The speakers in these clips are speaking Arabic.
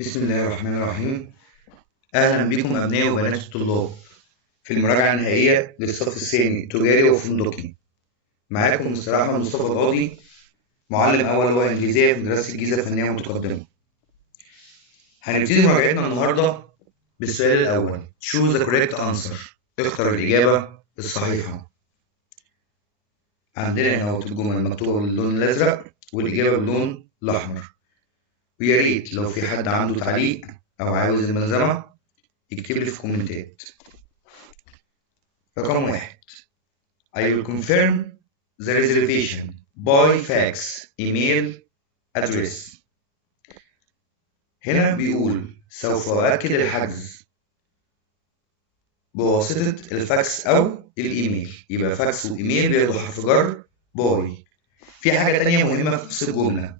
بسم الله الرحمن الرحيم. أهلا بكم أبناء وبنات الطلاب في المراجعة النهائية للصف الثاني تجاري وفندقي. معاكم مستر أحمد مصطفى القاضي، معلم أول لغة إنجليزية في مدرسة الجيزة الفنية المتقدمة. هنبتدي مراجعتنا النهاردة بالسؤال الأول. Choose the correct answer. اختر الإجابة الصحيحة. عندنا هنا الجمل مكتوبة باللون الأزرق والإجابة باللون الأحمر، ويا ريت لو في حد عنده تعليق أو عاوز الملزمة يكتب لي في كومنتات. رقم 1. I will confirm the reservation by fax email address. هنا بيقول سوف أؤكد الحجز بواسطة الفاكس أو الإيميل، يبقى فاكس وإيميل بياخدوا حرف جر باي. في حاجة تانية مهمة في نفس الجملة،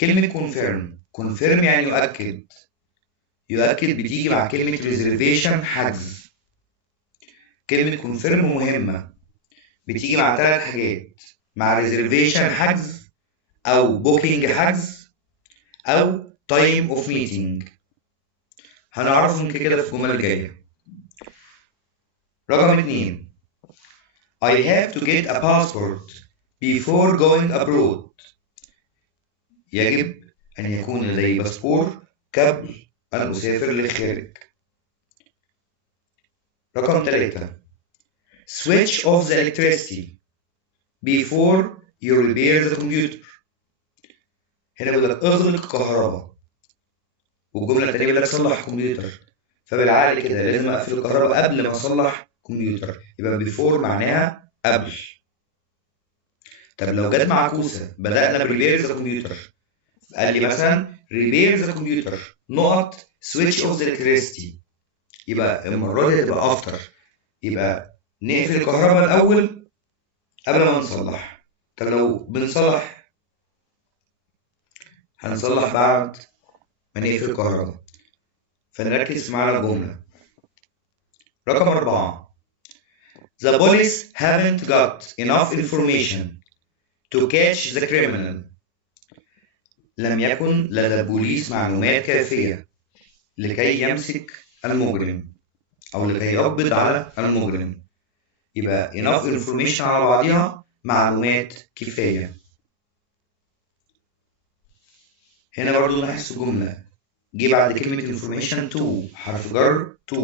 كلمة confirm يعني يؤكد بتيجي مع كلمة reservation حجز. كلمة confirm مهمة، بتيجي مع 3 حاجات، مع reservation حجز أو booking حجز أو time of meeting. هنعرفهم كده في الجمل الجاية. رقم 2. I have to get a passport before going abroad. يجب أن يكون لدي باسبور قبل أن أسافر للخارج. رقم 3. Switch off the electricity before you repair the computer. هنا بيقول لك اغلق الكهرباء، والجملة التانية بيقول لك صلح الكمبيوتر، فبالعقل كده لازم أقفل الكهرباء قبل ما أصلح كمبيوتر، يبقى before معناها قبل. طب لو جت معكوسة بدأنا بريبير ذا كمبيوتر، قال لي مثلا ريبير ذا كمبيوتر نقط سويتش اوف ذا الكتريستي، يبقى المرة دي هتبقى افتر، يبقى نقفل الكهرباء الأول قبل ما نصلح. طب لو بنصلح هنصلح بعد ما نقفل الكهرباء، فنركز معانا الجملة. رقم 4. The police haven't got enough information to catch the criminal. لم يكن لدى البوليس معلومات كافية لكي يمسك المجرم أو لكي يقبض على المجرم، يبقى enough information على بعضها معلومات كفاية. هنا برضو نحس الجملة جه بعد كلمة information to حرف جر to،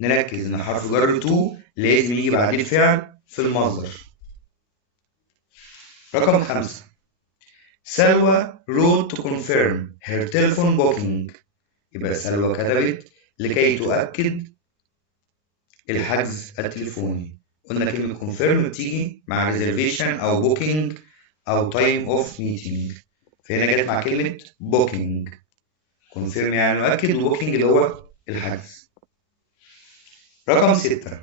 نركز إن حرف جر to لازم يجي بعدين فعل في المصدر. رقم 5. سلوى wrote to confirm her telephone booking. يبقى سلوى كتبت لكي تؤكد الحجز التليفوني. قلنا كلمة confirm بتيجي مع reservation أو booking أو time of meeting، فهنا جت مع كلمة booking. confirm يعني مؤكد، و booking اللي هو الحجز. رقم 6.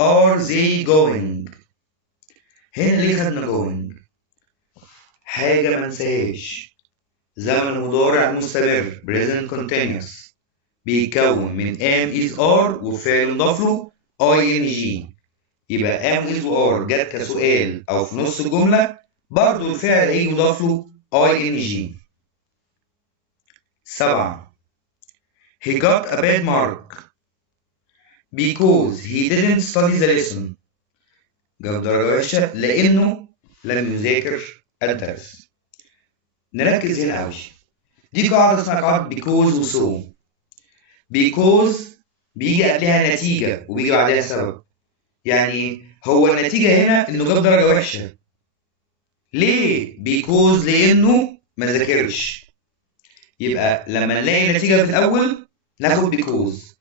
are they going. هنا ليه خدنا going؟ حاجة ما ننساهاش، زمن المضارع المستمر present continuous بيكون من am is are وفعل مضاف له ing، يبقى am is are جت كسؤال او في نص الجمله برضه الفعل هيجي مضاف له ing. 7. he got a bad mark because he didn't study the lesson. جاب درجه وحشه لانه لم يذاكر الدرس. نركز هنا قوي، دي قاعده اسمها قاعده because و so. because بيجي قبلها نتيجه وبيجي بعدها سبب، يعني هو النتيجه هنا انه جاب درجه وحشه. ليه؟ because لانه ما ذاكرش، يبقى لما نلاقي النتيجه في الاول ناخد because.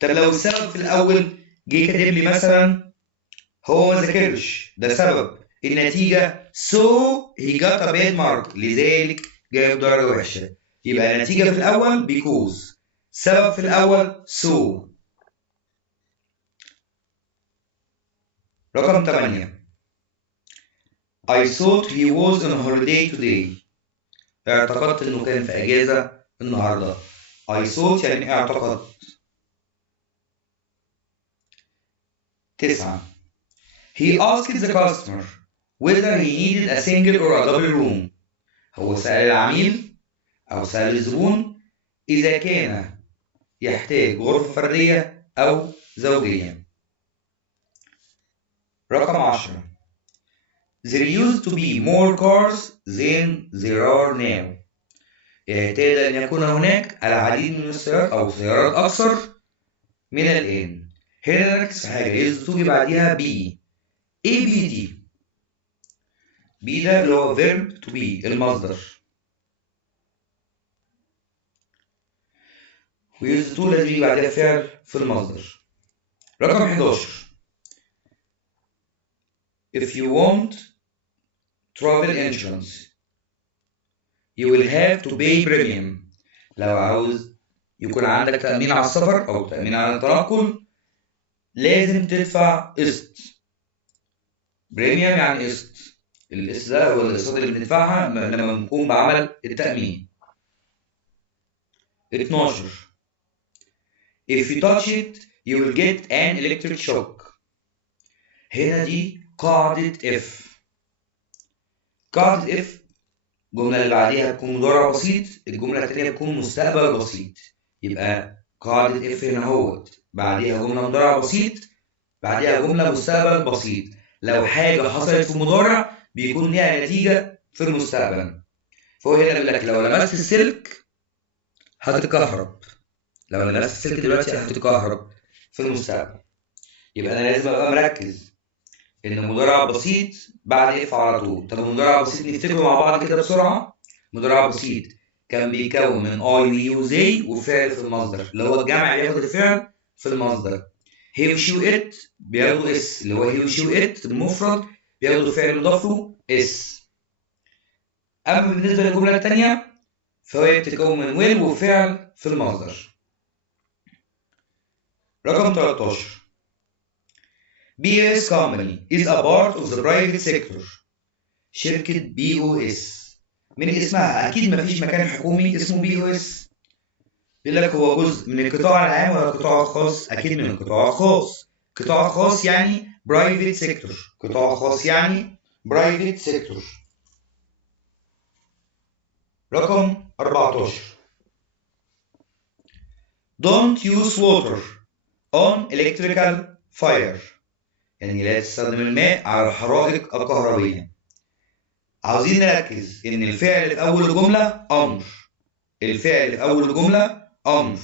طب لو السبب في الاول جه كاتب لي مثلا هو ما ذاكرش، ده سبب النتيجه so he got a bad mark لذلك جايب درجه وحشه، يبقى النتيجه في الاول because، سبب في الاول so. رقم 8. I thought he was on holiday today. اعتقدت انه كان في اجازه النهارده. I thought يعني اعتقدت. 9. he asked the customer whether he needed a single or a double room. هو سأل العميل أو سأل الزبون إذا كان يحتاج غرفة فردية أو زوجية. رقم 10. There used to be more cars than there are now. يعتاد أن يكون هناك العديد من السيارات أو سيارات أكثر من الآن. هنا نركز في حاجة used to جه بعديها be. إيه be دي؟ be ده اللي هو verb to be المصدر. و used to لازم يجي بعدها فعل في المصدر. رقم 11. If you want travel insurance you will have to pay premium. لو عاوز يكون عندك تأمين على السفر أو تأمين على التنقل لازم تدفع قسط. بريميوم يعني قسط. القسط ده هو الأقساط اللي بندفعها لما بنقوم بعمل التأمين. 12. If you touch it you will get an electric shock. هنا دي قاعدة F. قاعدة F الجملة اللي بعديها تكون مضارع بسيط، الجملة التانية تكون مستقبل بسيط. يبقى قاعدة F هنا اهوت بعديها جملة مضارع بسيط بعديها جملة مستقبل بسيط. لو حاجة حصلت في المضارع بيكون ليها نتيجة في المستقبل. فهو هنا بيقول لك لو لمست السلك هتتكهرب. لو لمست السلك دلوقتي هتتكهرب في المستقبل. يبقى أنا لازم أبقى مركز إن المضارع بسيط بعد إف على طول. طب المضارع بسيط نفتكره مع بعض كده بسرعة. مضارع بسيط كان بيكون من I we you they وفعل في المصدر اللي هو الجمع بياخد الفعل في المصدر. he و she و it بياخدوا اس اللي هو he و she و it المفرد بياخدوا فعل مضاف له اس. أما بالنسبة للجملة التانية فهي بتتكون من will وفعل في المصدر. رقم 13. BOS company is a part of the private sector. شركة BOS من اسمها أكيد مفيش مكان حكومي اسمه BOS. بيقول لك هو جزء من القطاع العام ولا القطاع الخاص؟ أكيد من القطاع الخاص. قطاع خاص يعني private sector. قطاع خاص يعني private sector. رقم 14. Don't use water on electrical fire. يعني لا تستخدم الماء على الحرائق الكهربية. عاوزين نركز إن الفعل اللي في أول الجملة أمر. الفعل اللي في أول الجملة أمر.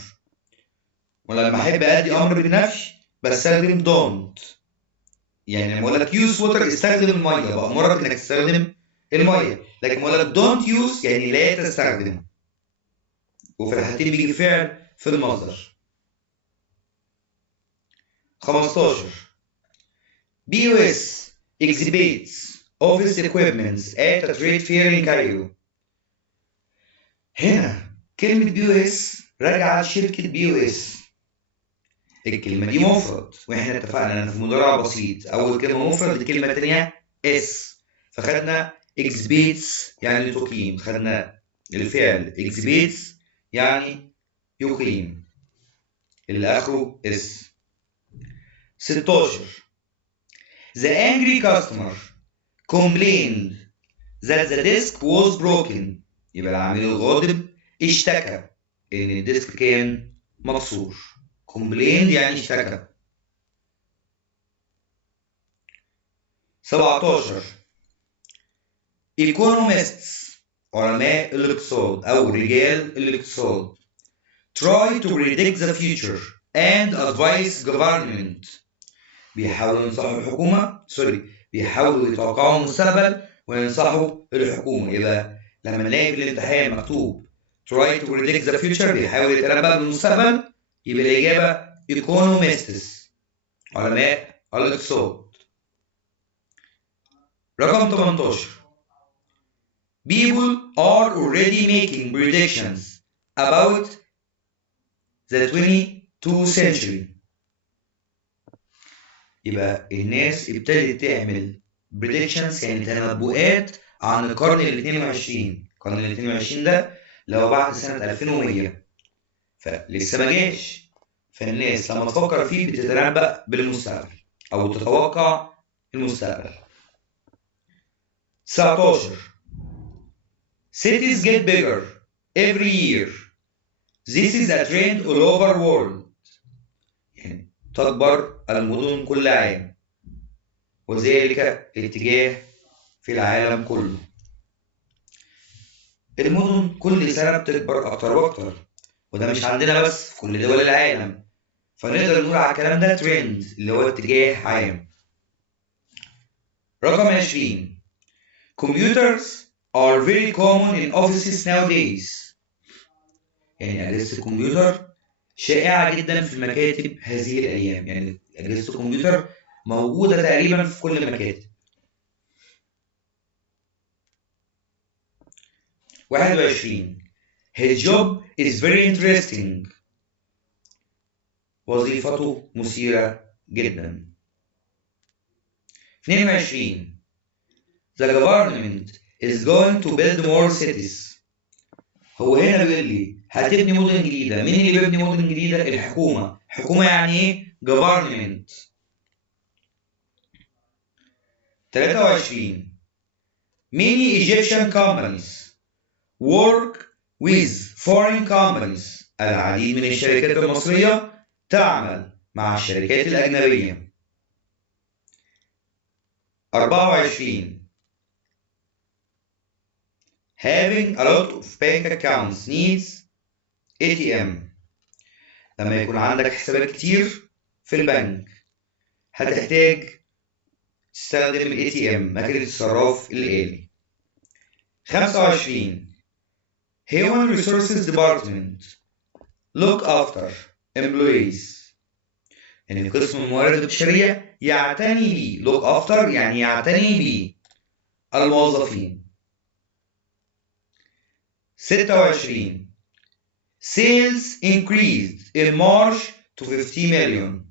ولما أحب أدي أمر بالنفي بستخدم don't. يعني لما أقول لك use water استخدم المية بأمرك إنك تستخدم المية. لكن لما أقول لك don't use يعني لا تستخدم. وفي الحالتين بيجي فعل في المصدر. 15. BOS exhibits office equipments at a trade fair in Cairo. هنا كلمة BOS راجعة لشركة BOS. الكلمة دي مفرد واحنا اتفقنا ان في مضارع بسيط اول كلمة مفرد الكلمة التانية اس. فخدنا exhibits يعني تقيم. خدنا الفعل exhibits يعني يقيم اللي اخره اس. 16. The angry customer complained that the desk was broken. يبقى العميل الغاضب اشتكى ان الديسك كان مكسور. complained يعني اشتكى. 17. economists علماء الاقتصاد او رجال الاقتصاد try to predict the future and advise government. بيحاولوا ينصحوا الحكومة بيحاولوا يتوقعوا المستقبل وينصحوا الحكومة. يبقى لما نلاقي في الامتحان مكتوب try to predict the future بيحاول يتنبأ بالمستقبل يبقى الإجابة economists علماء الاقتصاد. رقم 18. People are already making predictions about the 22nd century. يبقى الناس ابتدت تعمل predictions يعني تنبؤات عن القرن ال 22. القرن ال 22 ده لو بعد سنة 2100 فلسه ما جاش. فالناس لما تفكر فيه بتتنبأ بالمستقبل أو تتوقع المستقبل. 19. Cities get bigger every year. This is a trend all over world. يعني تكبر المدن كل عام، وذلك اتجاه في العالم كله. المدن كل سنة بتكبر أكتر وأكتر، وده مش عندنا بس، في كل دول العالم. فنقدر نقول على الكلام ده ترند، اللي هو اتجاه عام. رقم 20. Computers are very common in offices nowadays. يعني أجهزة الكمبيوتر شائعة جدا في المكاتب هذه الأيام. يعني أجهزة الكمبيوتر موجودة تقريبا في كل المكاتب. 21. His job is very interesting. وظيفته مثيرة جدا. 22. The government is going to build more cities. هو هنا بيقول لي هتبني مدن جديدة. مين اللي بيبني مدن جديدة؟ الحكومة. حكومة يعني ايه؟ government. 23. Many Egyptian companies work with foreign companies. العديد من الشركات المصرية تعمل مع الشركات الأجنبية. 24. Having a lot of bank accounts needs ATM. لما يكون عندك حسابات كتير في البنك هتحتاج تستخدم ال ATM، مكنة الصراف الآلي. 25. Human Resources Department look after employees. يعني قسم الموارد البشرية يعتني بيه. look after يعني يعتني بيه الموظفين. 26. Sales increased in March to 50 million.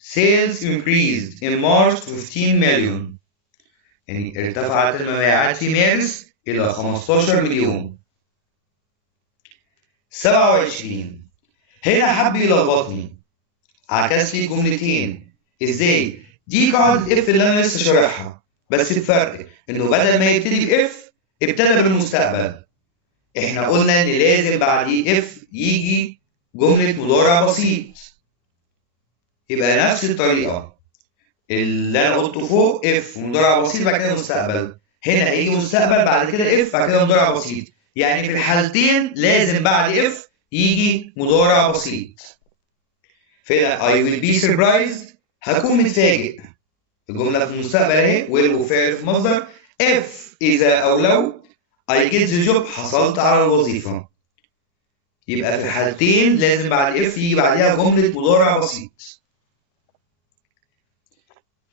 Sales increased in March to 15 million. يعني ارتفعت المبيعات في مارس إلى 15 مليون. 27. هنا حب يلخبطني، عكس لي جملتين. ازاي؟ دي قاعدة اف اللي انا لسه شارحها، بس الفرق انه بدل ما يبتدي باف ابتدى بالمستقبل. احنا قلنا ان لازم بعد اف يجي جملة مضارع بسيط، يبقى نفس الطريقة اللي انا قلته فوق، اف مضارع بسيط بعد كده مستقبل. هنا هيجي مستقبل بعد كده اف بعد كده مضارع بسيط. يعني في الحالتين لازم بعد اف يجي مضارع بسيط. فهنا I will be surprised هكون متفاجئ. الجملة في المستقبل اهي will وفعل في مصدر. if إذا أو لو I get the job حصلت على الوظيفة. يبقى في الحالتين لازم بعد if يجي بعدها جملة مضارع بسيط.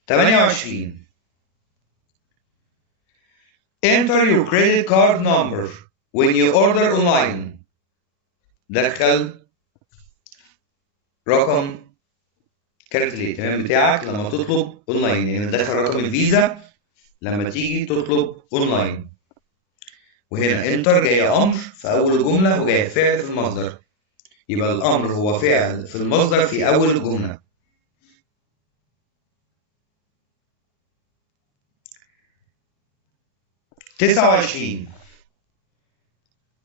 28. Enter your credit card number when you order online. دخل رقم كارت الائتمان بتاعك لما تطلب اونلاين. يعني دخل رقم الفيزا لما تيجي تطلب اونلاين. وهنا انتر جايه امر في اول الجمله وجايه فعل في المصدر، يبقى الامر هو فعل في المصدر في اول الجمله. 29.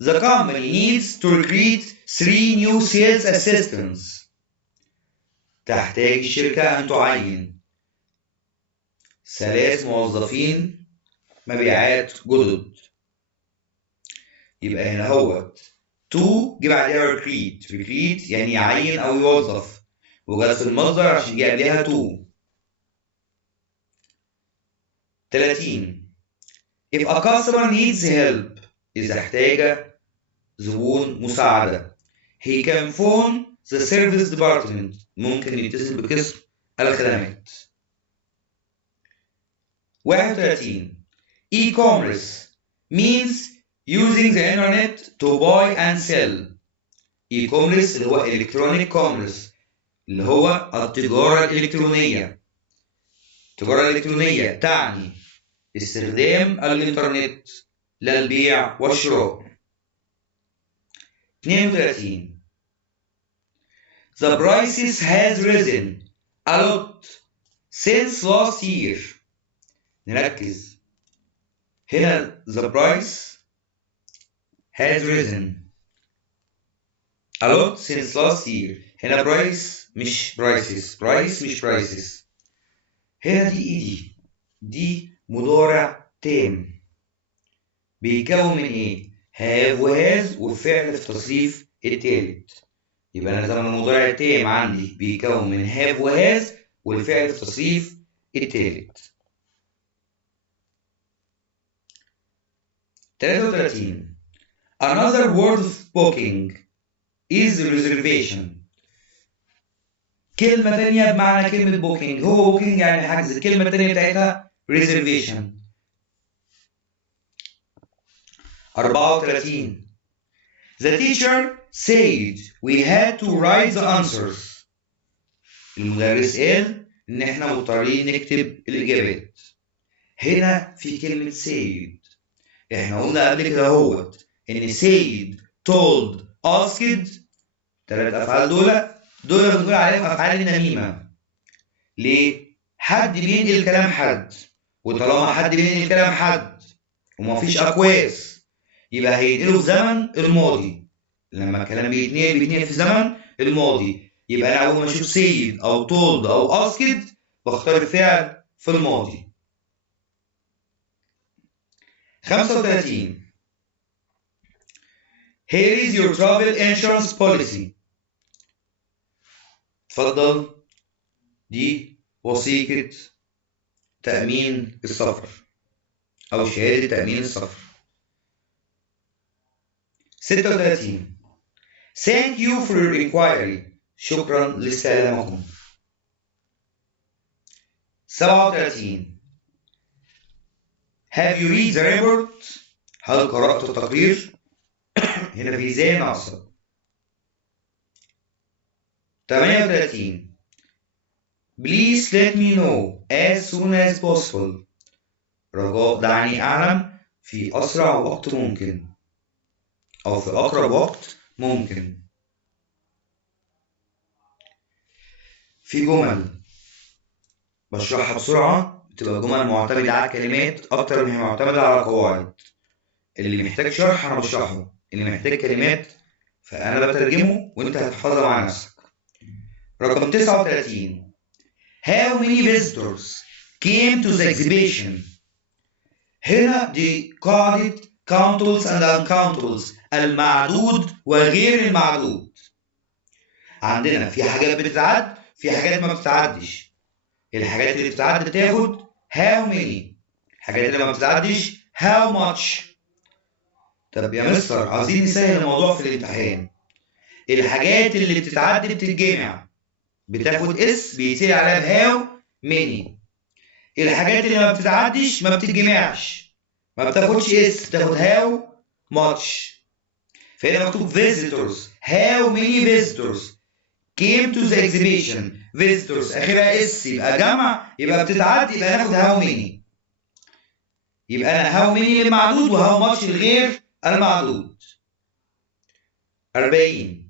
The company needs to recruit 3 new sales assistants. تحتاج الشركة أن تعين 3 موظفين مبيعات جدد. يبقى هنا هو to جه بعدها recruit يعني يعين أو يوظف، وجت في المصدر عشان جه قبلها to. 30. If a customer needs help إذا احتاج زبون مساعدة he can phone the service department ممكن يتصل بقسم الخدمات. 31. E-commerce means using the internet to buy and sell. E-commerce اللي هو electronic commerce اللي هو التجارة الإلكترونية. التجارة الإلكترونية تعني استخدام الإنترنت للبيع والشراء. 32. The prices has risen a lot since last year. نركز هنا the price has risen a lot since last year. هنا price مش prices. price مش prices. هنا دي مضارع تام بيكون من ايه؟ have وhas والفعل في تصريف التالت. يبقى انا زمن المضارع التام عندي بيكون من have وhas والفعل في تصريف التالت. 33 Another word of booking is reservation. كلمة تانية بمعنى كلمة booking. هو booking يعني حجز. الكلمة التانية بتاعتها reservation. 34 The teacher said we had to write the answers. المدرس قال إن إحنا مضطرين نكتب الإجابات. هنا في كلمة said. إحنا قلنا قبل كده اهوت إن said, told, asked 3 أفعال دول بنقول عليهم أفعال النميمة. ليه؟ حد بينقل كلام حد، وطالما حد بينقل كلام حد ومفيش أقواس يبقى هينقله في زمن الماضي. لما الكلام بيتنقل في زمن الماضي يبقى أنا أول ما أشوف said أو told أو asked بختار الفعل في الماضي. 35 Here is your travel insurance policy. اتفضل دي وثيقة تأمين السفر أو شهادة تأمين السفر. 36 Thank you for your inquiry. شكرا لاستعلامكم. 37 Have you read the report? هل قرأت التقرير؟ هنا في زي ناقصة. 38 Please let me know as soon as possible. رجاء دعني أعلم في أسرع وقت ممكن أو في أقرب وقت ممكن. في جمل بشرحها بسرعة بتبقى جمل معتمدة على كلمات أكتر من هي معتمدة على قواعد. اللي محتاج شرح أنا بشرحه، اللي محتاج كلمات فأنا بترجمه وأنت هتحفظها مع نفسك. رقم 39 How many visitors came to the exhibition? هنا دي قاعدة countables and uncountables، المعدود وغير المعدود. عندنا في حاجات بتتعد، في حاجات ما بتتعدش. الحاجات اللي بتتعد بتاخد how many، الحاجات اللي ما بتتعدش how much. طب يا مستر عاوزين نسهل الموضوع في الامتحان. الحاجات اللي بتتعد بتتجمع بتاخد اس بيتسال عليها بهاو ماني. الحاجات اللي ما بتتعدش ما بتتجمعش ما بتاخدش اس بتاخد هاو ماتش. فهنا مكتوب visitors how many visitors came to the exhibition. visitors اخرها اس يبقى جمع يبقى بتتعد يبقى ناخد how many. يبقى انا how many للمعدود وهاو ماتش الغير المعدود. 40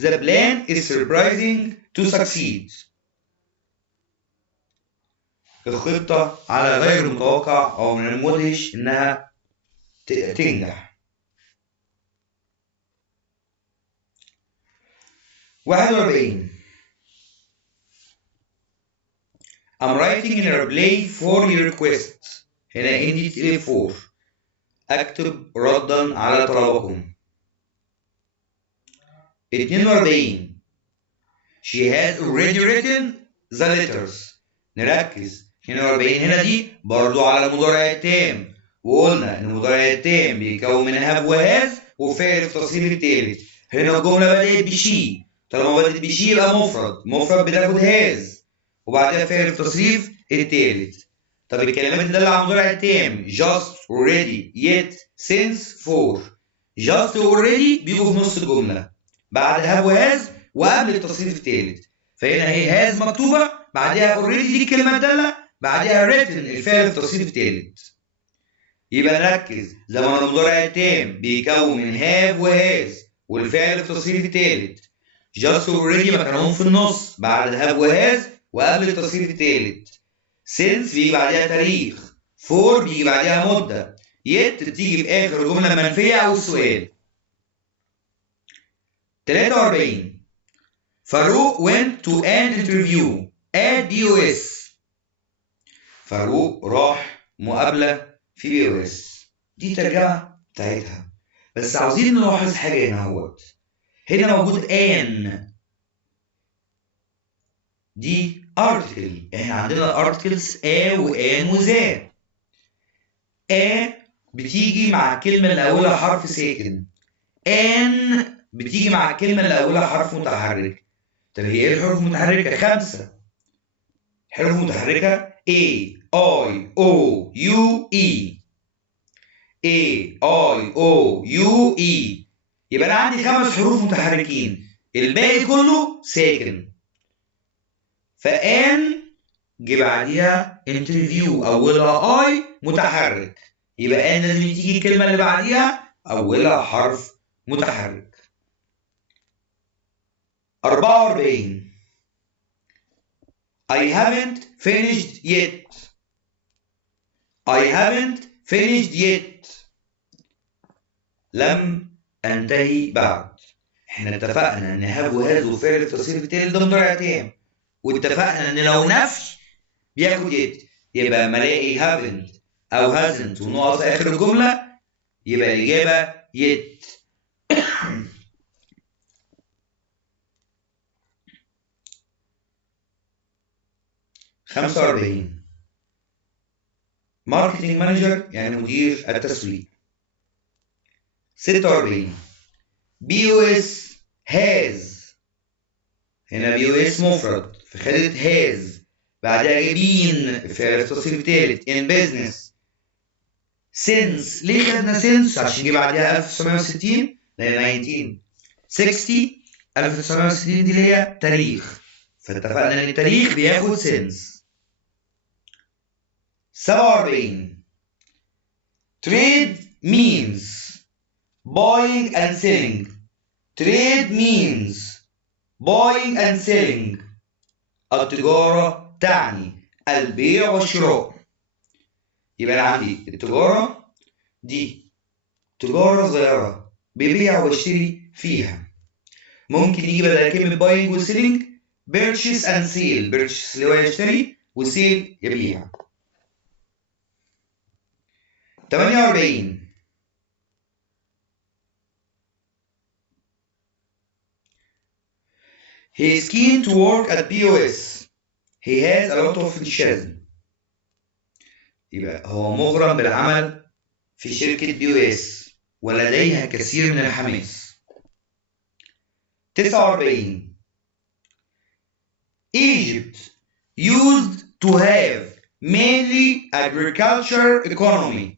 The plan is surprising to succeed. الخطة على غير المتوقع أو من المدهش إنها تنجح. 41 I'm writing in a reply for your request. هنا عندي تقلب for أكتب ردا على طلبكم. 42 She has already written the letters. نركز 42 هنا دي برضو على المضارع التام، وقلنا ان المضارع التام بيكون من have وهاز وفعل في التصريف التالت. هنا الجملة بدأت بشي، طالما بدأت بشي يبقى مفرد بتاخد هاز وبعدها فعل في التصريف التالت. طب الكلمات اللي دالة على المضارع التام just already yet since for. just already بيجوا في نص الجملة بعد have وهاز وقبل التصريف التالت. فهنا هي هاز مكتوبة بعدها already دي الكلمة الدالة بعدها written الفعل في التصريف التالت. يبقى نركز زمن المضارع التام بيكون من have وهاز والفعل في التصريف التالت. just already مكانهم في النص بعد have وهاز وقبل التصريف التالت. since بيجي بعدها تاريخ. for بيجي بعدها مدة. yet بتيجي في آخر جملة منفية أو سؤال. 43 فاروق went to an interview at BOS. فاروق راح مقابلة في BOS. دي ترجمة بتاعتها، بس عاوزين نلاحظ حاجة هنا اهوت. هنا موجود an، دي article. احنا عندنا articles a وان وذا. a بتيجي مع الكلمة اللي أولها حرف ساكن. an بتيجي مع الكلمة اللي أولها حرف متحرك. طب هي ايه الحروف المتحركة؟ 5 حروف متحركة: A I O U E A I O U E. يبقى أنا عندي 5 حروف متحركين، الباقي كله ساكن. فان جه بعديها انترفيو أولها I متحرك، يبقى ان لازم تيجي الكلمة اللي بعديها أولها حرف متحرك. 44 I haven't finished yet. I haven't finished yet. لم أنتهي بعد. احنا اتفقنا ان have وhas وفعل التصريف التالي ده مضارع تام، واتفقنا ان لو نفي بياخد yet. يبقى لما الاقي haven't او hasn't ونقط في اخر الجملة يبقى الإجابة yet. خمسة وأربعين ماركتينج مانجر يعني مدير التسويق. 46 BOS has. هنا BOS مفرد فخدت has، بعدها جايبين فعل التصريف الثالث in business. since ليه خدنا since؟ عشان جه بعدها 1960 لأن 1960 1960 دي اللي هي تاريخ، فاتفقنا ان التاريخ بياخد since. 47 trade means buying and selling. trade means buying and selling. التجارة تعني البيع والشراء. يبقى أنا عندي التجارة دي تجارة صغيرة ببيع واشتري فيها. ممكن يجي بدل كلمة buying و selling purchase and sale. purchase اللي هو يشتري وسيل يبيع. 48 He is keen to work at BOS. He has a lot of enthusiasm. يبقى هو مغرم بالعمل في شركة BOS ولديها كثير من الحماس. 49 Egypt used to have mainly agriculture economy.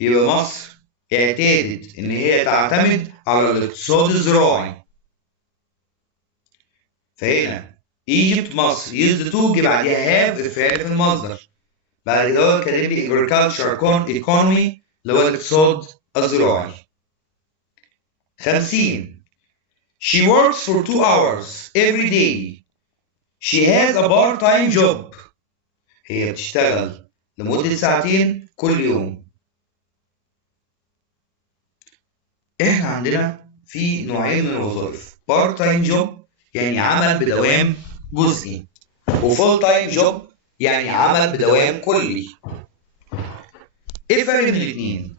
يبقى مصر اعتادت إن هي تعتمد على الاقتصاد الزراعي. فهنا Egypt مصر used to جه بعديها have الفعل في المصدر، بعد كده كاتب لي agriculture economy اللي هو الاقتصاد الزراعي. 50 She works for 2 hours every day. She has a part-time job. هي بتشتغل لمدة ساعتين كل يوم. احنا عندنا في نوعين من الوظائف. part-time job يعني عمل بدوام جزئي، و full-time job يعني عمل بدوام كلي. ايه الفرق بين الاثنين؟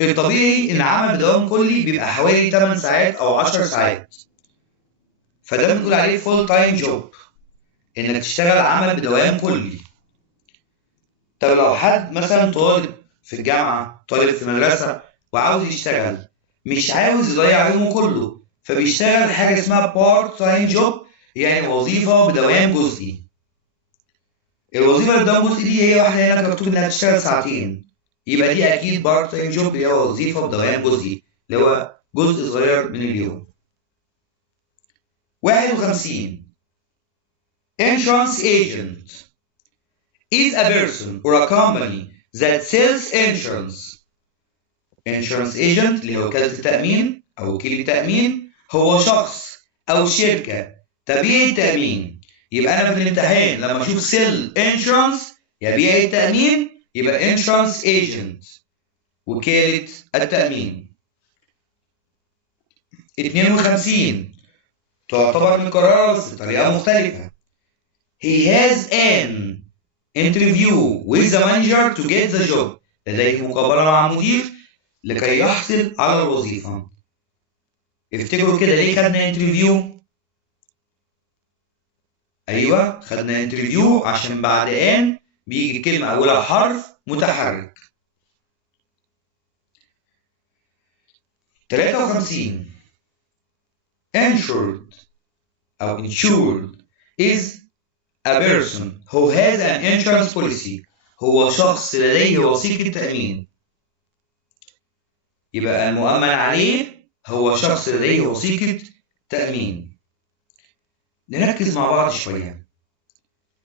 الطبيعي ان عمل بدوام كلي بيبقى حوالي 8 ساعات او 10 ساعات، فده بنقول عليه full-time job، انك تشتغل عمل بدوام كلي. طب لو حد مثلا طالب في الجامعة، طالب في المدرسة وعاوز يشتغل، مش عاوز يضيع يومه كله، فبيشتغل حاجة اسمها part time job يعني وظيفة بدوام جزئي. الوظيفة بدوام جزئي دي هي واحدة هنا مكتوب انها تشتغل ساعتين، يبقى دي اكيد part time job اللي هو وظيفة بدوام جزئي اللي هو جزء صغير من اليوم. 51 Insurance agent is a person or a company that sells insurance. Insurance agent اللي هو وكالة التأمين أو وكيل التأمين هو شخص أو شركة تبيع التأمين. يبقى أنا في الامتحان لما أشوف sell insurance يبيع التأمين يبقى insurance agent وكالة التأمين. 52 تعتبر مكررة بس بطريقة مختلفة. He has an interview with the manager to get the job. لديه مقابلة مع مدير لكي يحصل على الوظيفة. افتكروا كده ليه خدنا انترفيو؟ ايوه خدنا انترفيو عشان بعد ان بيجي كلمة اولها حرف متحرك. 53 insured أو insured is a person who has an insurance policy. هو شخص لديه وثيقة تأمين. يبقى المؤمن عليه هو شخص لديه وثيقة تأمين. نركز مع بعض شوية.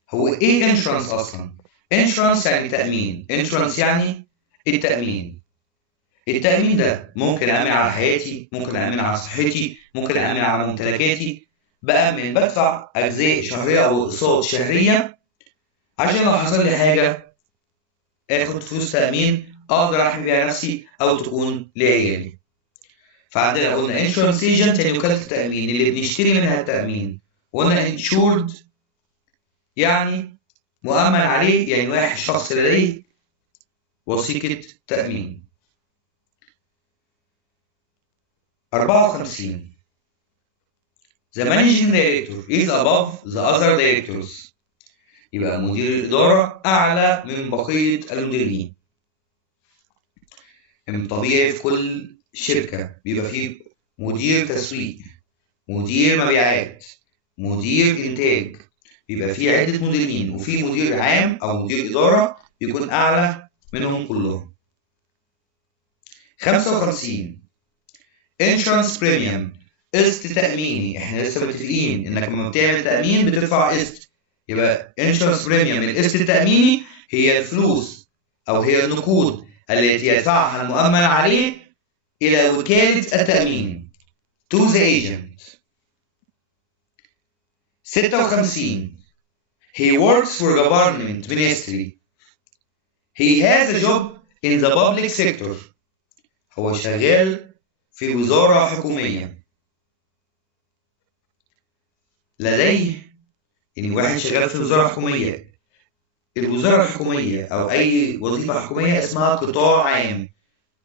هو إيه insurance أصلا؟ insurance يعني تأمين. insurance يعني التأمين. التأمين ده ممكن أأمن على حياتي، ممكن أأمن على صحتي، ممكن أأمن على ممتلكاتي. بأمن بدفع أجزاء شهرية أو أقساط شهرية عشان لو حصل لي حاجة آخد فلوس تأمين أقدر أحمي بيها نفسي أو تكون لعيالي. فعندنا قلنا insurance agent يعني وكالة التأمين اللي بنشتري منها التأمين. وقلنا insured يعني مؤمن عليه، يعني واحد شخص لديه وثيقة تأمين. 54 The managing director is above the other directors. يبقى مدير الإدارة أعلى من بقية المديرين. طبيعي في كل شركة بيبقى فيه مدير تسويق، مدير مبيعات، مدير إنتاج. بيبقى فيه عدة مديرين وفي مدير عام أو مدير إدارة بيكون أعلى منهم كلهم. 55 Insurance Premium قسط تأميني. احنا لسه متفقين انك لما بتعمل تأمين بتدفع قسط. يبقى insurance premium القسط التأميني هي الفلوس او هي النقود التي يدفعها المؤمن عليه الى وكالة التأمين to the agent. 56 He works for government ministry. He has a job in the public sector. هو شغال في وزارة حكومية. لديه يعني واحد شغال في وزارة حكومية. الوزارة الحكومية أو أي وظيفة حكومية اسمها قطاع عام.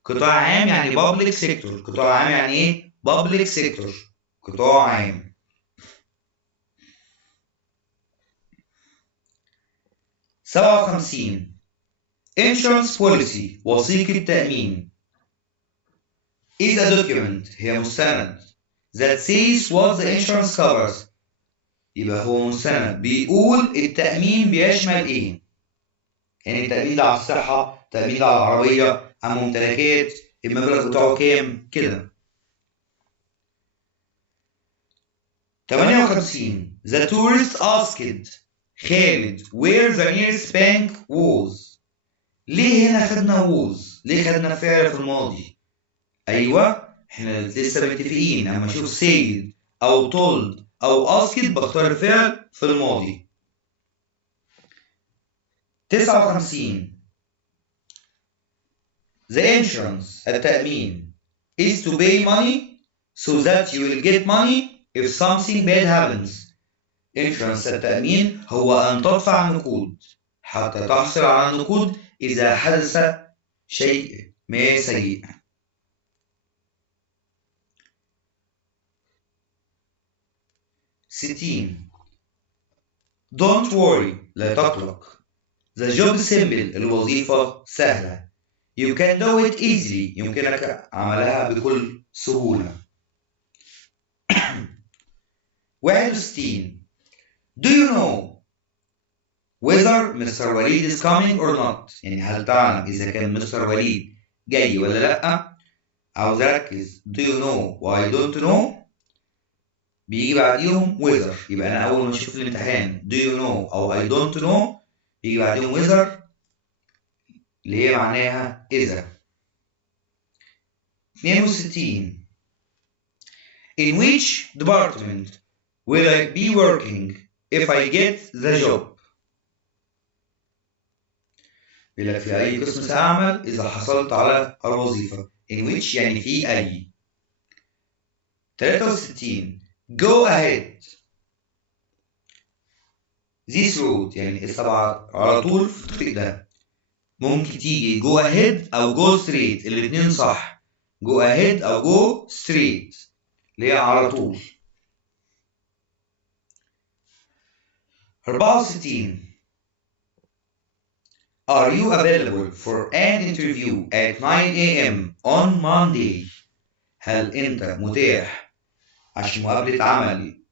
قطاع عام يعني public sector. قطاع عام يعني إيه؟ public sector. قطاع عام. 57 Insurance policy وثيقة تأمين is a document هي مستند that says what the insurance covers. يبقى هو مستند بيقول التأمين بيشمل إيه. يعني التأمين ده على الصحة، التأمين ده على العربية، على الممتلكات، المبلغ بتاعه كام كده. 58 The tourist asked خالد where the nearest bank was. ليه هنا خدنا was؟ ليه خدنا فعل في الماضي؟ أيوة احنا لسه متفقين لما أشوف said أو told أو asked بختار الفعل في الماضي. 59 The insurance التأمين is to pay money so that you will get money if something bad happens. insurance التأمين هو أن تدفع نقود حتى تحصل على النقود إذا حدث شيء ما سيء. 60 Don't worry لا تقلق. The job simple الوظيفة سهلة. You can do it easily يمكنك عملها بكل سهولة. 61 Do you know whether Mr. وليد is coming or not. يعني هل تعلم إذا كان مستر وليد جاي ولا لأ؟ عاوز أركز. Do you know و I don't know بيجي بعديهم whether. يبقى أنا أول ما أشوف الامتحان do you know أو I don't know بيجي بعديهم whether اللي هي معناها إذا. 62 In which department will I be working if I get the job. بيقول لك في أي قسم سأعمل إذا حصلت على الوظيفة. in which يعني في أي. 63 go ahead. this road يعني استبعد على طول في الطريق ده. ممكن تيجي go ahead أو go straight، الاتنين صح. go ahead أو go straight اللي هي على طول. 64 Are you available for an interview at 9 a.m. on Monday؟ هل أنت متاح عشان مقابلة عمل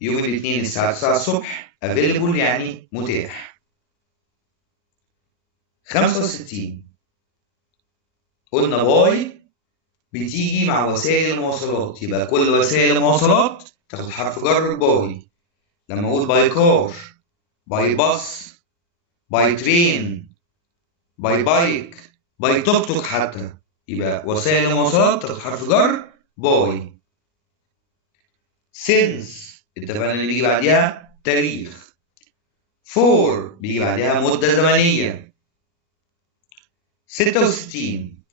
يوم الاثنين الساعة 9 الصبح؟ available يعني متاح. 65 قلنا باي بتيجي مع وسائل المواصلات، يبقى كل وسائل المواصلات تاخد حرف جر باي. لما أقول باي كار، باي باص، باي ترين، باي بايك، باي توك توك حتى، يبقى وسائل المواصلات تاخد حرف جر باي. since اتفقنا اللي بيجي بعديها تاريخ. for بيجي بعديها مدة زمنية. 66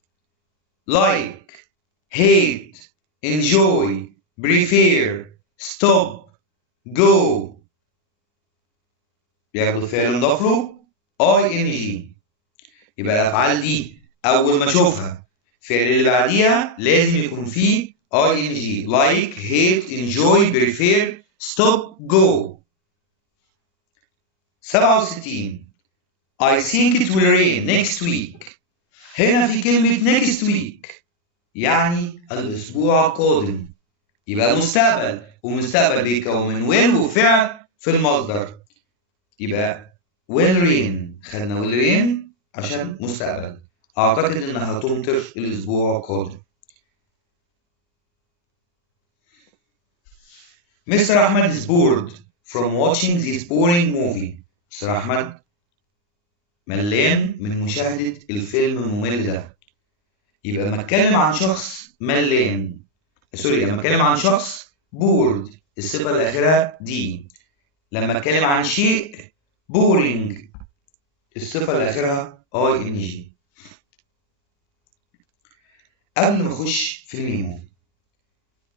like hate enjoy prefer stop go بياخدوا فعل مضاف له ing. يبقى الأفعال دي أول ما أشوفها الفعل اللي بعديها لازم يكون فيه ing like hate enjoy prefer stop go. 67 I think it will rain next week. هنا في كلمة next week يعني الأسبوع القادم، يبقى مستقبل، ومستقبل بيتكون من will وفعل في المصدر. يبقى will rain، خدنا will rain عشان مستقبل. أعتقد إنها تمطر الأسبوع القادم. Mr. Ahmed is bored from watching this boring movie. Mr. أحمد ملان من مشاهدة الفيلم الممل ده. يبقى لما اتكلم عن شخص ملان، لما اتكلم عن شخص bored الصفة اللي آخرها دي. لما اتكلم عن شيء boring الصفة اللي آخرها ing. قبل ما اخش في الميمو،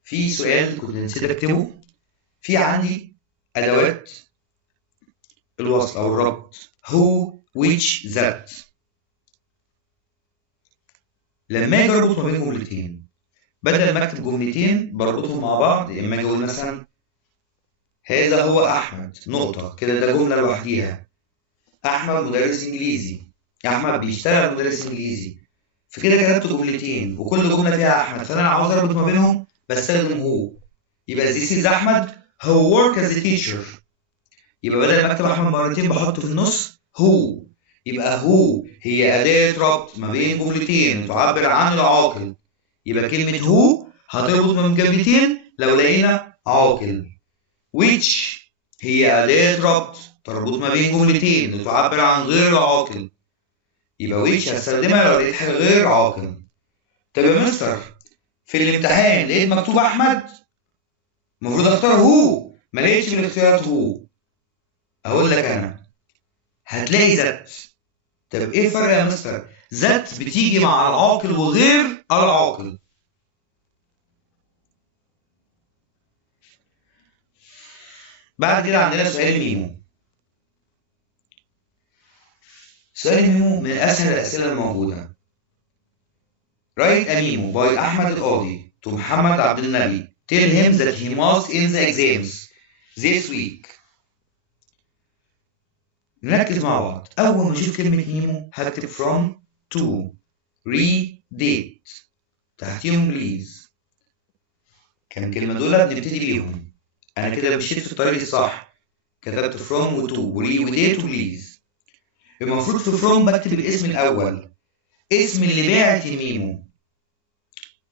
في سؤال كنت نسيت اكتبه. في عندي ادوات الوصل او الربط who which that. لما اجي اربط ما بين جملتين، بدل ما اكتب جملتين بربطهم مع بعض، اما اجي اقول مثلا هذا هو احمد نقطه كده، ده جمله لوحديها. احمد مدرس انجليزي، احمد بيشتغل مدرس انجليزي، فكده كتبت جملتين وكل جمله فيها احمد، فانا عاوز اربط ما بينهم بستخدم هو. يبقى this is احمد who work as a teacher. يبقى بدل ما اكتب احمد مرتين بحطه في النص هو. يبقى هو هي اداه ربط ما بين جملتين تعبر عن العاقل. يبقى كلمه هو هتربط ما بين جملتين لو لقينا عاقل. which هي اداه ربط تربط ما بين جملتين تعبر عن غير عاقل. يبقى which هستخدمها لو لقيت حاجه غير عاقل. طب يا مستر في الامتحان لقيت مكتوب احمد، المفروض اختار هو، ما لقيتش من الاختيارات هو. اقول لك انا هتلاقي ذات. طب ايه الفرق يا مستر؟ ذات بتيجي مع العاقل وغير العاقل. بعد كده عندنا سؤال الميمو. سؤال الميمو من اسهل الاسئله الموجوده. Write a memo by احمد القاضي to محمد عبد النبي. Tell him that he must in the exams this week. نركز مع بعض. أول ما أشوف كلمة ميمو هكتب from to read تحتيهم بليز. كان الكلمة دول بنبتدي بيهم. أنا كده مشيت في الطريق الصح، كتبت from و to و re و date و please. المفروض في from بكتب الاسم الأول، اسم اللي باعت الميمو.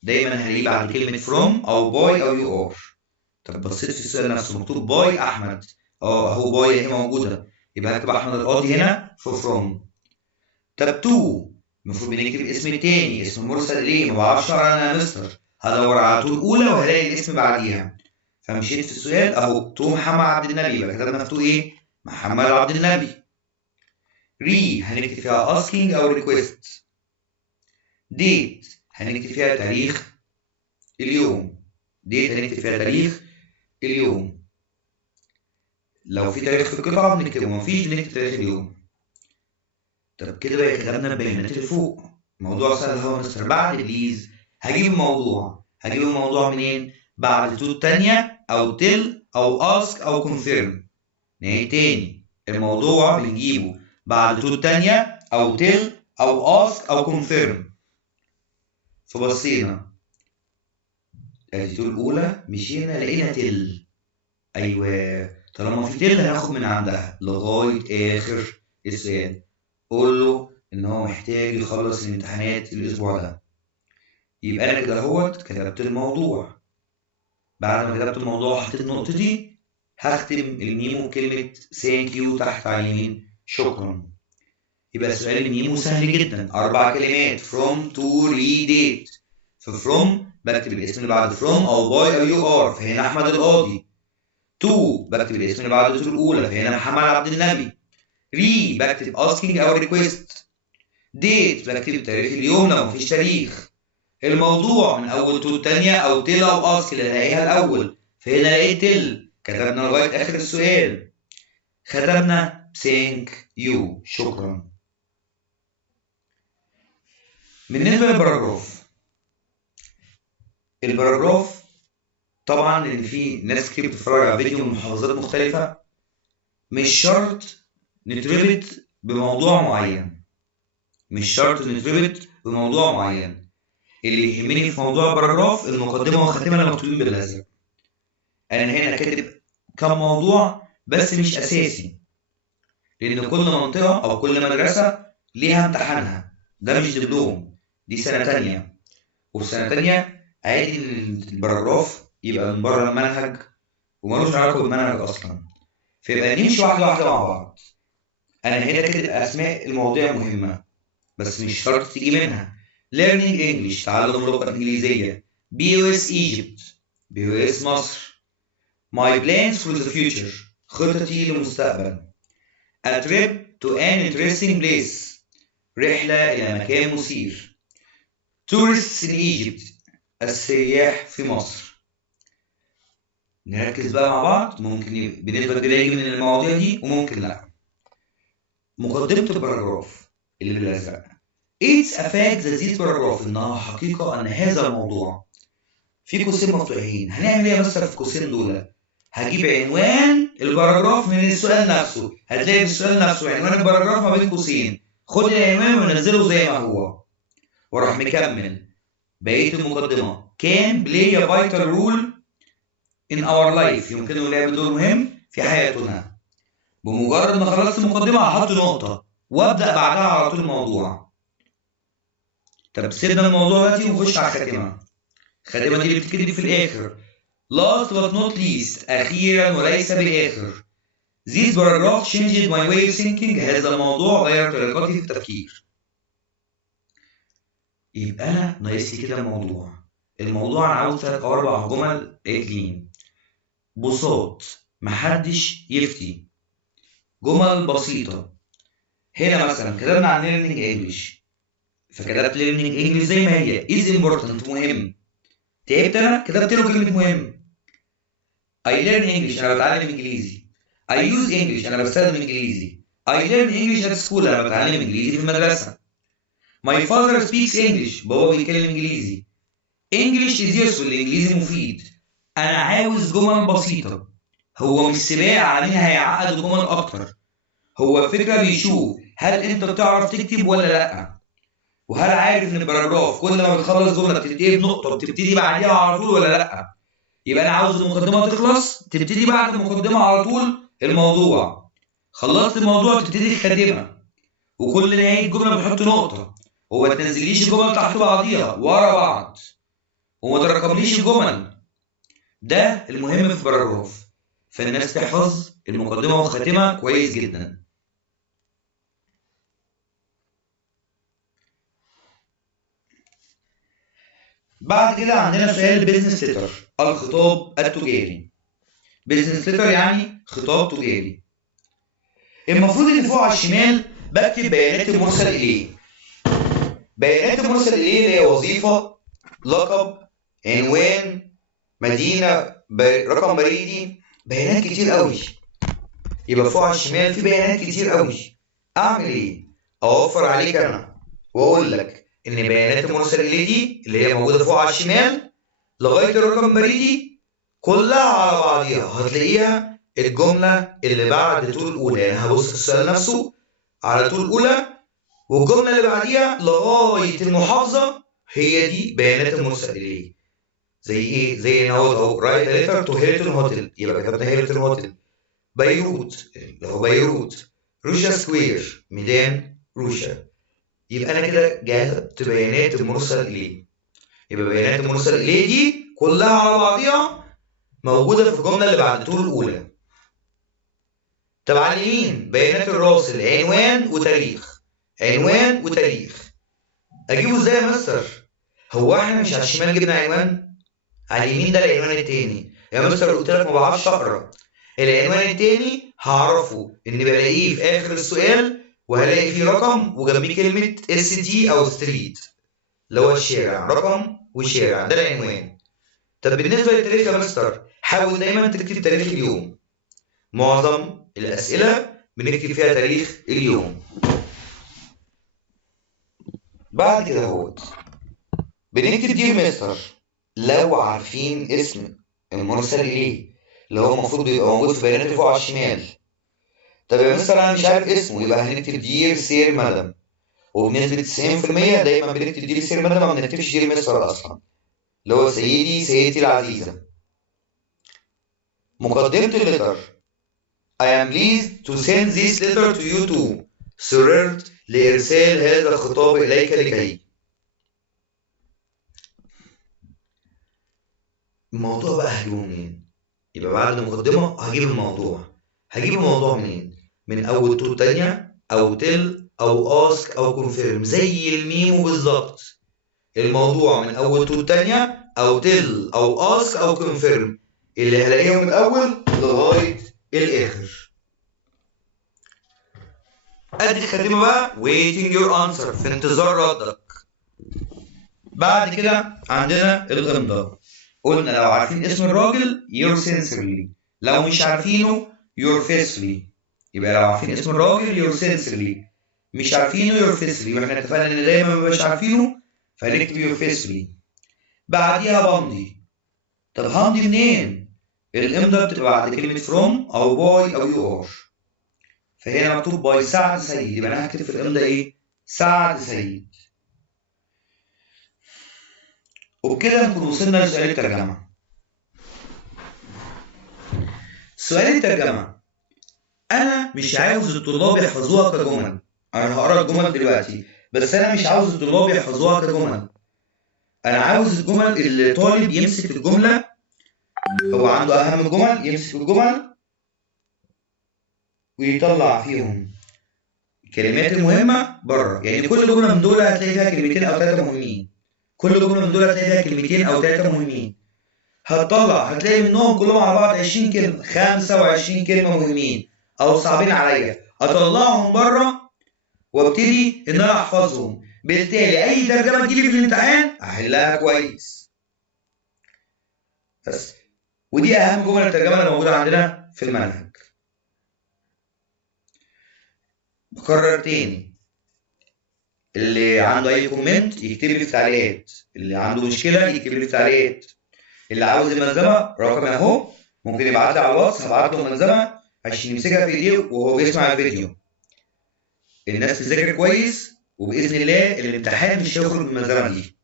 دايما هلاقيه بعد كلمة from أو boy أو you are. طب بصيت في السؤال نفسه مكتوب باي أحمد، أهو باي أهي موجودة، يبقى هكتب أحمد القاضي هنا في from. طب تو المفروض بنكتب الاسم التاني، اسم مرسل إليه، ما بعرفش أقرأ أنا يا مستر، هدور على تو الأولى وهلاقي الاسم بعديها. فمشيت في السؤال أهو تو محمد عبد النبي، يبقى كتبنا في تو إيه؟ محمد عبد النبي. ري هنكتب فيها asking أو request. date هنكتب فيها تاريخ اليوم. date هنكتب فيها تاريخ اليوم. لو في تاريخ في القطعة بنكتبه، مفيش بنكتب تاريخ اليوم. طب كده بقى كتبنا البيانات اللي فوق. الموضوع سهل اهو يا مستر. بعد بليز هجيب الموضوع منين؟ بعد تو التانية أو تل أو ask أو confirm. نعيد تاني، الموضوع بنجيبه بعد تو التانية أو تل أو ask أو confirm. فبصينا ادي تو الأولى، مشينا لقينا تل. أيوه، طالما في تل هناخد من عندها لغاية آخر السؤال. قول له إن هو محتاج يخلص الامتحانات الأسبوع ده. يبقى أنا كده اهوت كتبت الموضوع. بعد ما كتبت الموضوع حطيت نقطتي، هختم الميمو بكلمة ثانك يو تحت على اليمين، شكرا. يبقى سؤال الميمو سهل جدا، 4 كلمات from to read it. في from بكتب الاسم اللي بعد from أو باي أو يو ار، فهنا أحمد القاضي. to بكتب الاسم اللي بعد to الأولى، فهنا محمد عبد النبي. ري بكتب asking أو request. date بكتب تاريخ اليوم لو مفيش تاريخ. الموضوع من أول تو التانية أو تل أو ask اللي هلاقيها الأول، فهنا لقيت تل، كتبنا لغاية آخر السؤال، ختمنا ثانك يو، شكرا. بالنسبة للباراجراف، الباراجراف طبعا لأن في ناس كتير بتتفرج على فيديو من محافظات مختلفة، مش شرط نتربط بموضوع معين. اللي يهمني في موضوع الباراجراف المقدمة والخاتمة اللي مكتوبين بالأزرق. أنا هنا كاتب كم موضوع بس مش أساسي، لأن كل منطقة أو كل مدرسة ليها امتحانها، ده مش دبلوم، دي سنة تانية. وفي سنة تانية عادي الباراجراف يبقى من بره المنهج ومالوش علاقة بالمنهج أصلا، فيبقى نمشي واحدة واحدة مع بعض. أنا هنا كاتب أسماء المواضيع مهمة بس مش شرط تيجي منها. Learning English تعلم اللغة الإنجليزية. BOS Egypt BOS مصر. My plans for the future خططي للمستقبل. A trip to an interesting place رحلة إلى مكان مثير. Tourists in Egypt السياح في مصر. نركز بقى مع بعض، ممكن بنسبة كبيرة يجي من المواضيع دي وممكن لا. مقدمة الباراجراف اللي بالأزرق. It's a fact that this paragraph إنها حقيقة أن هذا الموضوع. في قوسين مفتوحين، هنعمل إيه يا مستر في القوسين دول؟ هجيب عنوان الباراجراف من السؤال نفسه، هتلاقي في السؤال نفسه عنوان الباراجراف ما بين قوسين، خد العنوان ونزله زي ما هو وراح مكمل بقية المقدمة. Can play a vital role in our life يمكنه لعب دور مهم في حياتنا. بمجرد ما خلصت المقدمة هحط نقطة وابدأ بعدها على طول الموضوع. طب سيبنا الموضوع دلوقتي ونخش على الخاتمة. الخاتمة دي اللي بتتكتب في الآخر. Last but not least أخيرا وليس بالآخر. This paragraph changed my way of thinking. هذا الموضوع غير طريقتي في التفكير. يبقى أنا ناقصلي كده الموضوع أنا عاوز 3 أو 4 جمل قايلين. بساط، محدش يفتي، جمل بسيطة. هنا مثلا كتبنا عن learning English، فكتبت learning English زي ما هي is important مهم. تعبت أنا كتبت له كلمة مهم. I learn English أنا بتعلم إنجليزي. I use English أنا بستخدم إنجليزي. I learn English at school أنا بتعلم إنجليزي في المدرسة. My father speaks English بابا بيتكلم إنجليزي. English is useful الإنجليزي مفيد. أنا عاوز جمل بسيطة. هو مش سباق عليه هيعقد الجمل أكتر، هو فكرة بيشوف هل أنت بتعرف تكتب ولا لأ، وهل عارف إن الباراجراف كل ما بتخلص جملة بتبتدي بنقطة بتبتدي بعديها على طول ولا لأ. يبقى أنا عاوز المقدمة تخلص تبتدي بعد المقدمة على طول الموضوع. خلصت الموضوع تبتدي الخاتمة، وكل نهاية جملة بتحط نقطة، وما تنزليش الجمل تحت بعضيها ورا بعض، وما ترقمليش الجمل. ده المهم في الباراجراف، فالناس تحفظ المقدمة والخاتمة كويس جدا. بعد كده عندنا سؤال بيزنس ليتر، الخطاب التجاري. بيزنس ليتر يعني خطاب تجاري. المفروض ان فوق على الشمال بكتب بيانات المرسل إليه. بيانات المرسل إليه اللي هي وظيفة، لقب، عنوان، مدينة، رقم بريدي، بيانات كتير قوي. يبقى فوق على الشمال في بيانات كتير قوي. أعمل إيه؟ أوفر عليك أنا وأقول لك إن بيانات المرسل إليه دي اللي هي موجودة فوق على الشمال لغاية الرقم البريدي كلها على بعضيها هتلاقيها الجملة اللي بعد طول الأولى. يعني هبص في السؤال نفسه على طول الأولى، والجملة اللي بعديها لغاية المحافظة هي دي بيانات المرسل إليه. زي إيه؟ زي أهو رايت ليتر تو هيلتون هوتيل، يبقى كتبنا هيلتون هوتيل. بيروت اللي هو بيروت. روشا سكوير، ميدان روشا. يبقى أنا كده جهزت بيانات المرسل إليه. يبقى بيانات المرسل إليه دي كلها على بعضيها موجودة في الجملة اللي بعد طول الأولى. طب على اليمين بيانات الراسل عنوان وتاريخ. عنوان وتاريخ. أجيبه إزاي يا مستر؟ هو إحنا مش على الشمال جبنا عنوان؟ على اليمين ده العنوان التاني. يا مستر قلت لك ما بعرفش أقرأ. العنوان التاني هعرفه إن بلاقيه في آخر السؤال، وهلاقي فيه رقم وجنبيه كلمة اس دي أو ستريت اللي هو الشارع، رقم وشارع، ده العنوان. طب بالنسبة للتاريخ يا مستر حاول دايما تكتب تاريخ اليوم. معظم الأسئلة بنكتب فيها تاريخ اليوم. بعد كده هو بنكتب دير مستر لو عارفين اسم المرسل إليه اللي هو المفروض بيبقى موجود في بيانات فوق على الشمال. طب يا مستر أنا مش عارف اسمه، يبقى هنكتب دير سير مدام. وبنسبة 90% دايما بنكتب دير سير مدام، ما بنكتبش دير مستر أصلا اللي هو سيدي سيدتي العزيزة. مقدمة اللتر I am pleased to send this letter to you too. سررت لإرسال هذا الخطاب إليك لكي. الموضوع بقى هجيبه منين؟ يبقى بعد المقدمة هجيب الموضوع. هجيب الموضوع منين؟ من أول تو تانية أو تل أو أسك أو كونفيرم زي الميمو بالظبط. الموضوع من أول تو تانية أو تل أو أسك أو كونفيرم اللي هلاقيهم من الأول لغاية الآخر. ادي الخاتمه بقى waiting your answer في انتظار ردك. بعد كده عندنا الامضاء. قلنا لو عارفين اسم الراجل your sincerely، لو مش عارفينه your faithfully. يبقى لو عارفين اسم الراجل your sincerely، مش عارفينه your faithfully، واحنا اتفقنا ان دايما ما بقاش عارفينه فنكتب your faithfully. بعديها بمضي. طب همضي منين؟ الامضاء بتبقى بعد كلمه from او باي او يو ار. فهنا مكتوب باي سعد سيد، يبقى انا هكتب في الامضاء ايه؟ سعد سيد. وبكده نكون وصلنا لسؤال الترجمة. سؤال الترجمة أنا مش عاوز الطلاب يحفظوها كجمل. أنا هقرا الجمل دلوقتي بس أنا مش عاوز الطلاب يحفظوها كجمل. أنا عاوز الجمل الطالب يمسك الجملة، هو عنده أهم الجمل يمسك الجمل ويطلع فيهم الكلمات المهمة بره. يعني كل جملة من دول هتلاقي فيها كلمتين أو ثلاثة مهمين. كل جملة من دول هتلاقي فيها كلمتين أو ثلاثة مهمين. هتلاقي منهم كلهم على بعض 20 كلمة، 25 كلمة مهمين أو صعبين عليا، أطلعهم بره وابتدي إن أنا أحفظهم. بالتالي أي ترجمة تجيلي في الامتحان أحلها كويس. بس ودي أهم جمل الترجمة اللي موجودة عندنا في المنهج. بكرر تاني، اللي عنده أي كومنت يكتب لي في التعليقات، اللي عنده مشكلة يكتب لي في التعليقات، اللي عاوز الملزمة رقم أهو ممكن يبعت لي على الواتس، هبعت له الملزمة عشان يمسكها في ايديه وهو بيسمع الفيديو. الناس تذاكر كويس وباذن الله الامتحان مش هيخرج من الملزمه دي.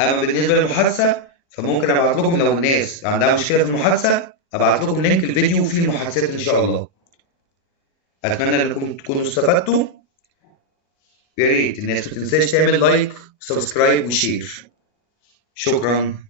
اما بالنسبه للمحادثه فممكن ابعت لكم لو الناس عندها مشكله في المحادثه ابعت لكم لينك الفيديو فيه المحادثات ان شاء الله. اتمنى انكم تكونوا استفدتوا. يا ريت الناس ما تنساش تعمل لايك سبسكرايب وشير. شكرا.